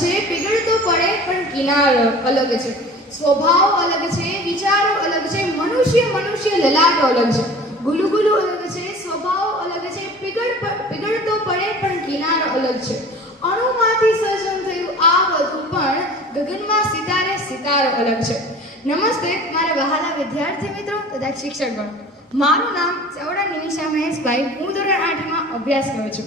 છે પીગળ તો પડે, પણ કિનાર અલગ છે. સ્વભાવ અલગ છે, વિચારો અલગ છે, મનુષ્ય મનુષ્ય લલાટો અલગ છે. ગુલુગુલુ અલગ છે, સ્વભાવ અલગ છે, પીગળ પીગળ તો પડે, પણ કિનાર અલગ છે. અણુમાંથી સર્જન થયું આ બધું પણ ગગનમાં સિતારે સિતારો અલગ છે. નમસ્તે, મારા વહાલા વિદ્યાર્થી મિત્રો તથા શિક્ષકગણ મારું નામ ચવડા નિમિષા મહેશભાઈ, હું ધોરણ આઠમાં અભ્યાસ કરું છું.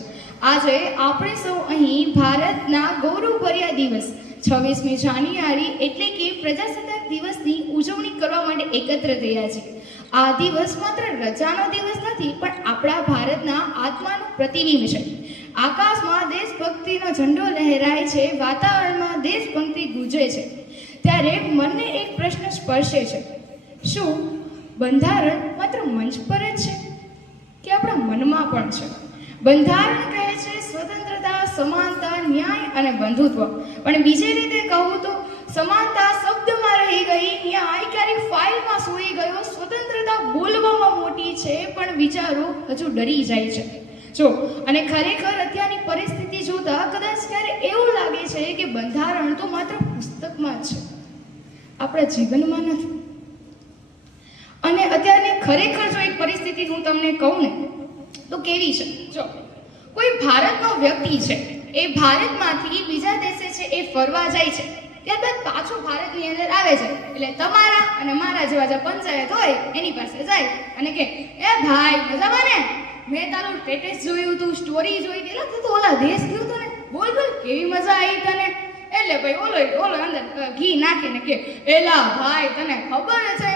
આજે આપણે સૌ અહીં ભારતના ગૌરવભર્યા દિવસ, છવ્વીસમી જાન્યુઆરી એટલે કે પ્રજાસત્તાક દિવસની ઉજવણી કરવા માટે એકત્ર થયા છે. આ દિવસ માત્ર રજાનો દિવસ નથી, પણ આપણા ભારતના આત્માનું પ્રતિબિંબ છે. આકાશમાં દેશભક્તિનો ઝંડો લહેરાય છે, વાતાવરણમાં દેશભક્તિ ગુંજે છે. ત્યારે મનને એક પ્રશ્ન સ્પર્શે છે. શું બંધારણ માત્ર મંચ પર જ છે કે આપણા મનમાં પણ છે? બંધારણ કહે છે સ્વતંત્રતા, સમાનતા, ન્યાય અને બંધુત્વ. પણ બીજી રીતે કહું તો સમાનતા શબ્દમાં રહી ગઈ ન્યાય ક્યારેક ફાઇલમાં સૂઈ ગયો, સ્વતંત્રતા બોલવામાં મોટી છે, પણ વિચારો હજુ ડરી જાય છે. જો, અને ખરેખર અત્યારની પરિસ્થિતિ જોતા કદાચ ક્યારે એવું લાગે છે કે બંધારણ તો માત્ર પુસ્તકમાં જ છે. આપણા જીવનમાં નથી. અને અત્યારની ખરેખર જો એક પરિસ્થિતિ હું તમને કહું ને તો કેવી છે? જો, કોઈ ભારતનો વ્યક્તિ છે, એ ભારતમાંથી બીજા દેશે છે, એ ફરવા જાય છે, ત્યારબાદ પાછો ભારતની અંદર આવે છે, એટલે તમારા અને મારા જેવા જે પંચાયત હોય, એની પાસે જાય અને કે, એ ભાઈ, મજામાં ને? મેં તારું સ્ટેટસ જોયું તું સ્ટોરી જોઈ હતી એટલે તું તો ઓલા દેશ ગયો તો ને? બોલ બોલ, કેવી મજા આવી તને? એટલે ભાઈ ઓલો ઓલો અંદર ઘી નાખીને કે, એલા ભાઈ, તને ખબર છે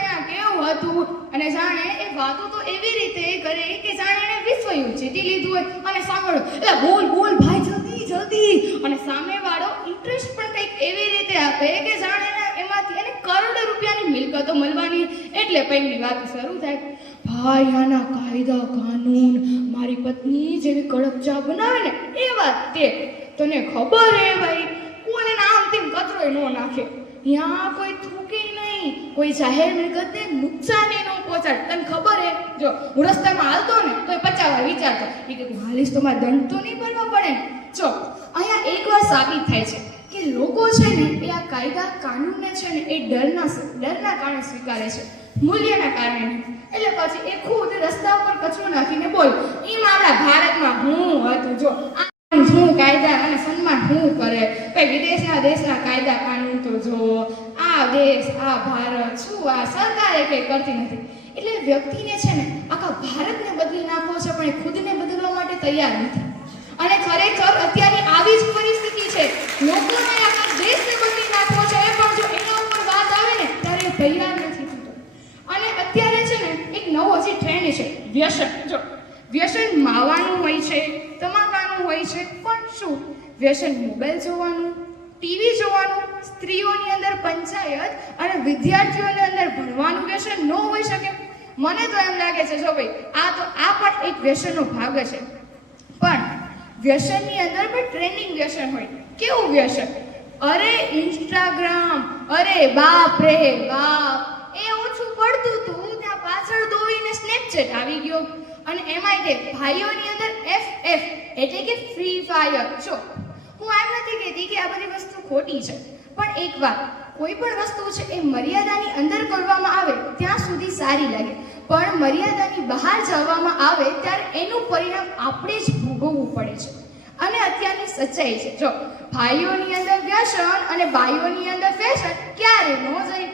હતું અને જાણે એ વાતો તો એવી રીતે કરે કે જાણે એને વિશ્વયુદ્ધ જીતી લીધું હોય. અને સાંભળો, એટલે બોલ બોલ, ભાઈ, જલ્દી જલ્દી. અને સામેવાળો ઇન્ટરેસ્ટ પણ કંઈક એવી રીતે આપે કે જાણે એમાંથી એને કરોડો રૂપિયાની મિલકતો મળવાની. એટલે પૈની વાત શરૂ થાય. ભાઈ, આના કાયદા, કાનૂન, મારી પત્ની જેવી કડક ચા બનાવે ને, એ વાત તે. તને ખબર હે ભાઈ? કોઈ એને અંતિમ તેમ કચરોય ન નાખે? ત્યાં કોઈ થૂકે નહીં કોઈ જાહેર મિલકતને નુકસાને ન પહોંચાડ તને ખબર હે જો હું રસ્તામાં હાલતો ને તો પચાવવા વિચારતો એ કે હું હાલીશ તો મારે દંડ તો નહીં ભરવો પડે જો અહીંયા એક વાર સાબિત થાય છે કે લોકો છે ને, એ આ કાયદા કાનૂનને છે ને, એ ડરના ડરના કારણે સ્વીકારે છે. મૂલ્યના કારણે એટલે પછી એ ખુદ રસ્તા ઉપર કચરો નાખીને બોલ એમાં આપણા ભારતમાં હું હતું, જો આ શું કાયદા અને સન્માન શું કરે? કઈ વિદેશના દેશના કાયદા કાનૂન તો જો આ દેશ, આ ભારત, શું આ સરકારે કંઈ કરતી નથી? એટલે વ્યક્તિને છે ને આખા ભારતને બદલી નાખવો છે, પણ એ ખુદને બદલવા માટે તૈયાર નથી. અને ખરેખર અત્યારે આવી જ પરિસ્થિતિ છે, લોકોને આખા દેશને બદલી નાખવો છે પણ જો એના ઉપર વાત આવે ને, ત્યારે તૈયાર નથી થતો. અને અત્યારે છે ને એક નવો જે ટ્રેન્ડ છે, વ્યસન. જો, વ્યસન માવાનું હોય છે, તમાકાનું હોય છે, પણ શું? વ્યસન મોબાઈલ જોવાનું ટીવી જોવાનું સ્ત્રીઓની અંદર પંચાયત અને વિદ્યાર્થીઓની અંદર ભણવાનું વ્યસન ન હોઈ શકે. મને તો એમ લાગે છે, જો ભાઈ, આ તો, આ પણ એક વ્યસનનો ભાગ છે પણ વ્યસનની અંદર પણ ટ્રેન્ડિંગ વ્યસન હોય. કેવું વ્યસન? અરે ઇન્સ્ટાગ્રામ અરે બાપ રે બાપ. એ ઓછું પડતું તું, ત્યાં પાછળ દોડીને સ્નેપચેટ આવી ગયો. અને એમાંય કે ભાઈઓની અંદર એફ એફ એટલે કે ફ્રી ફાયર જો હું એમ નથી કહેતી કે આ બધી વસ્તુ ખોટી છે. પણ એક વાત, કોઈ પણ વસ્તુ છે એ મર્યાદાની અંદર કરવામાં આવે, ત્યાં સુધી સારી લાગે. પણ મર્યાદાની બહાર જવામાં આવે, ત્યારે એનું પરિણામ આપણે જ ભોગવવું પડે છે. અને અત્યારની સચ્ચાઈ છે. જો, ભાઈઓની અંદર વ્યસન અને ભાઈઓની અંદર ફેશન ક્યારે ન જાય.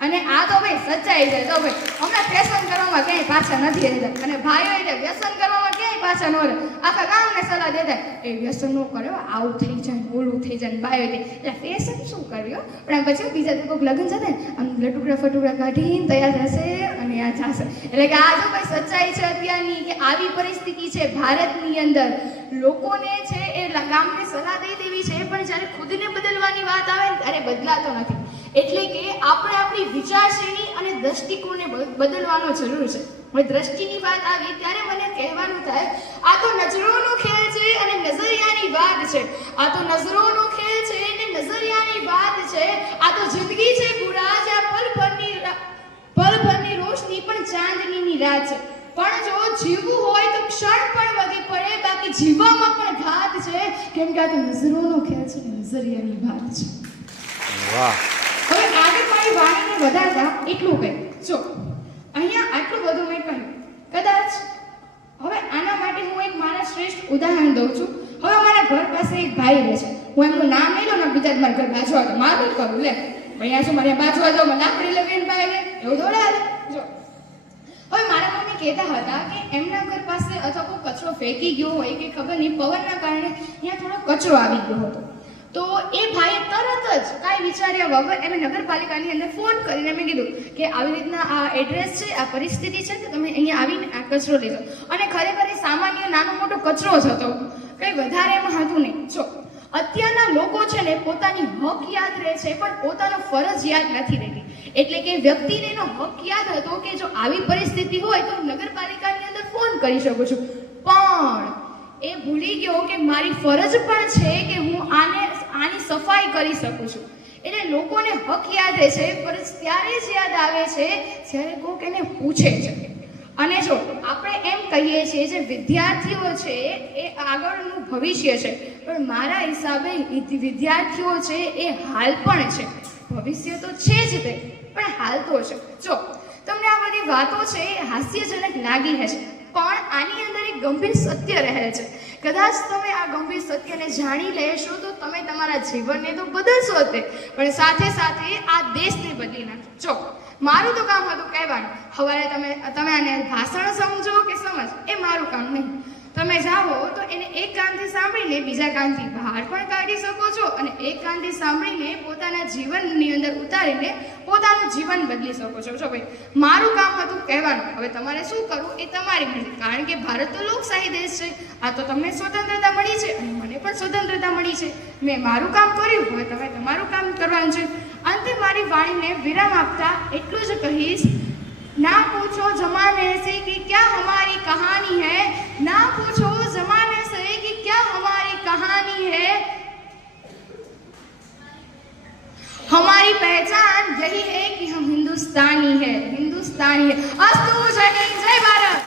અને આ તો ભાઈ સચ્ચાઈ છે. તો ભાઈ, હમણાં ફેશન કરવામાં ક્યાંય પાછા નથી રહેતા અને ભાઈઓ એટલે વ્યસન કરવામાં પાછા ન રહે. આખા ગામને સલાહ દેતા એ વ્યસન ન કરે આવું થઈ જાય, ઓલું થઈ જાય બાયો થઈ એટલે ફેશન શું કર્યો પણ આમ પછી બીજા કોઈક લગ્ન જતા ને, આમ લટુકડા ફટુકડા કાઢીને તૈયાર થશે અને આ જશે. એટલે કે આ જો ભાઈ સચ્ચાઈ છે અત્યારની કે આવી પરિસ્થિતિ છે ભારતની અંદર, લોકોને છે એ ગામને સલાહ દઈ દેવી છે, પણ જ્યારે ખુદને બદલવાની વાત આવે ને, ત્યારે બદલાતો નથી. એટલે કે આપણે આપણી વિચારશ્રેણી અને દ્રષ્ટિકોણને બદલવાનો જરૂર છે. હવે દ્રષ્ટિની વાત આવી, ત્યારે મને કહેવાનું થાય, આ તો નજરોનો ખેલ છે અને નજરિયાની વાત છે. આ તો નજરોનો ખેલ છે અને નજરિયાની વાત છે. આ તો જિંદગી છે બુરા જે આ પલ પરની પલ પરની રોશની પણ ચાંદનીની રાત છે. પણ જો જીવવું હોય તો ક્ષણ પણ વધી પડે, બાકી જીવવામાં પણ ઘાત છે. કેમ કે આ તો નજરોનો ખેલ છે નજર નજરિયાની વાત છે. વાહ. મારી વાણીને વધારતા એટલું કહે. જો, અહીંયા આટલું બધું મેં કહ્યું. કદાચ હવે આના માટે હું એક મારા શ્રેષ્ઠ ઉદાહરણ દઉં છું. હવે મારા ઘર પાસે એક ભાઈ રહે છે. હું એમનું નામ નહીં લઉં ને બીજા મારા ઘર બાજુ આવે મારું જ કરું લે. અહીંયા શું મારે બાજુ આવજો મને લાકડી લગીને ભાઈ એવું થોડા જો. હવે મારા મમ્મી કહેતા હતા કે એમના ઘર પાસે અથવા કોઈ કચરો ફેંકી ગયો હોય કે ખબર નહીં, પવનના કારણે ત્યાં થોડો કચરો આવી ગયો હતો. તો એ ભાઈએ તરત જ કાંઈ વિચાર્યા વગર એને નગરપાલિકાની અંદર ફોન કરીને મેં કીધું કે આવી રીતના આ એડ્રેસ છે, આ પરિસ્થિતિ છે, તો તમે અહીંયા આવીને આ કચરો લેજો. અને ખરેખર એ સામાન્ય નાનો મોટો કચરો જ હતો. કંઈ વધારે એમાં હતું નહીં. જો, અત્યારના લોકો છે ને પોતાની હક યાદ રહે છે, પણ પોતાનો ફરજ યાદ નથી રહેતી. એટલે કે વ્યક્તિને એનો હક યાદ હતો કે જો આવી પરિસ્થિતિ હોય તો નગરપાલિકાની અંદર ફોન કરી શકું છું. પણ એ ભૂલી ગયો કે મારી ફરજ પણ છે કે હું આને, આની સફાઈ કરી શકું છું. એટલે લોકોને હક યાદ રહે છે ફરજ ત્યારે જ યાદ આવે છે, જ્યારે કોઈક એને પૂછે છે. અને જો આપણે એમ કહીએ છીએ જે વિદ્યાર્થીઓ છે, એ આગળનું ભવિષ્ય છે. પણ મારા હિસાબે વિદ્યાર્થીઓ છે, એ હાલ પણ છે. ભવિષ્ય તો છે જ તે, પણ હાલ તો છે. જો તમને આ બધી વાતો છે, એ હાસ્યજનક લાગી હશે. પણ આની અંદર એક ગંભીર સત્ય રહે છે. કદાચ તમે આ ગંભીર સત્યને જાણી લેશો તો તમે તમારા જીવનને તો બદલશો જ તે. પણ સાથે સાથે આ દેશને બદલી નાખશો મારું તો કામ હતું કહેવાનું. સવારે તમે તમે આને ભાષણ સમજો કે સમજ? એ મારું કામ નહીં. તમે જાઓ તો એને એક કાનથી સાંભળીને બીજા કાનથી બહાર પણ કાઢી શકો છો અને એક કાનથી સાંભળીને પોતાના જીવનની અંદર ઉતારીને પોતાનું જીવન બદલી શકો છો. જો ભાઈ, મારું કામ હતું કહેવાનું. હવે તમારે શું કરવું એ તમારી મરજી. કારણ કે ભારત તો લોકશાહી દેશ છે. આ તો તમને સ્વતંત્રતા મળી છે અને મને પણ સ્વતંત્રતા મળી છે. મેં મારું કામ કર્યું. હવે તમે તમારું કામ કરવાનું છે. અંતે મારી વાણીને વિરામ આપતા એટલું જ કહીશ. ના પૂછો જમાને સે કે ક્યાં હમારી કહાની હૈ? ના हिंदुस्तानी है हिंदुस्तानी है अस्तु जय हिंद जय भारत